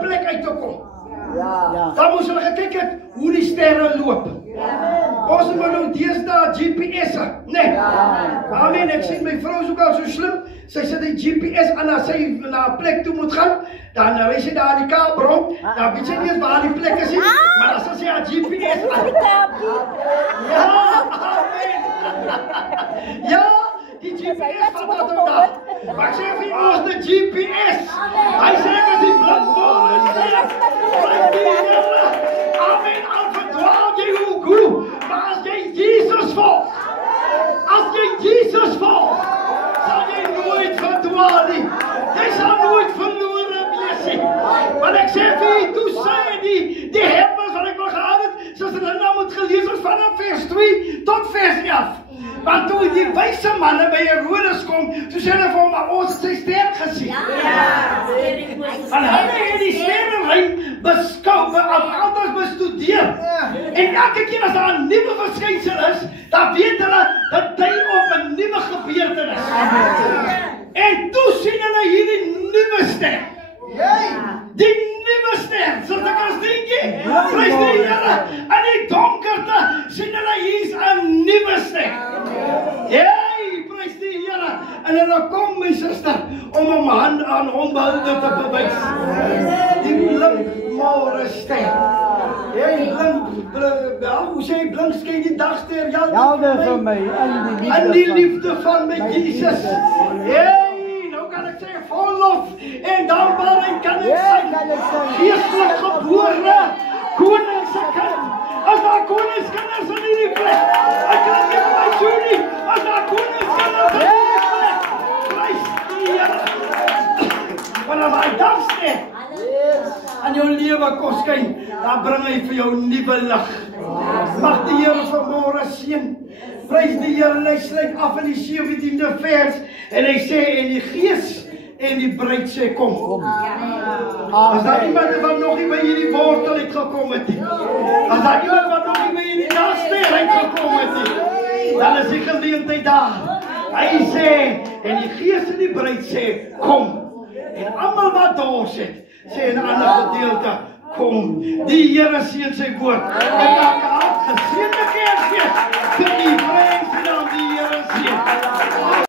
plek uit te kom. Ja. Dan moes hulle gekyk het hoe die sterre loop. Ons het maar nou deesdae GPS'e, nee. Amen, ek sien my vrou is ook al so slim. Sy sit die GPS aan as sy na 'n plek toe moet gaan, dan ry sy daar in die Kaap rond, dan weet sy nie eens waar die plek is nie, maar as sy haar GPS aan. Ja, amen. Ja, die GPS vat dat ook daar. Maar ek sê vir ons die GPS. Hy sê as die blikbol is, amen, al verdwaal jy hoe goed, maar as jy Jesus volg, sal jy nooit verdwaal nie. Jy sal nooit verlore wees nie. Want ek sê vir jy, toe sê die herders wat ek nog gehad het, soos hulle nou moet gelees het vanaf vers 2 tot vers 11. Want toe die wyse manne by Herodes kom, toe sê hulle vir hom, maar ons het sy ster gesien. Want hulle het die sterrenruim beskou, altyd bestudeer. En elke keer as daar 'n nuwe verskynsel is, dan weet hulle, dat dui op 'n nuwe gebeurtenis. En toe sien hulle hierdie nuwe ster. Die nuwe ster, soos ek as dinkie, prys die Here, in die donkerte sien hulle hier's 'n nuwe ster. Prys die Here, en hulle kom my suster, om hom hand aan hom behulde te bewys. Die blinkmôre ster. Hoe sê jy, blink skyn die dagster, Helder vir my, in die liefde van my Jesus. Nou kan ek sê, vol lof en dankbaarheid kan ek sê, geestelik gebore, koningse kind. As daar koningskinders in hierdie plek, ek kan nie vir my so nie, as daar koningskinders in hierdie plek, prys die Here. Want as hy dagster aan jou lewe kom skyn, dan bring hy vir jou nuwe lig. Mag die Here vanmôre seën. Prys die Here en hy sluit af in die 17de vers en hy sê en die Gees en die bruid sê kom. As daar iemand wat nog nie by hierdie wortel het gekom het nie, as daar iemand wat nog nie by hierdie dagster het gekom het nie, dan is die geleentheid daar. Hy sê en die Gees en die bruid sê kom. En almal wat dors het, sê in 'n ander gedeelte, kom. Die Here seën sy woord. En elke hart geseënde Kersfees vir u.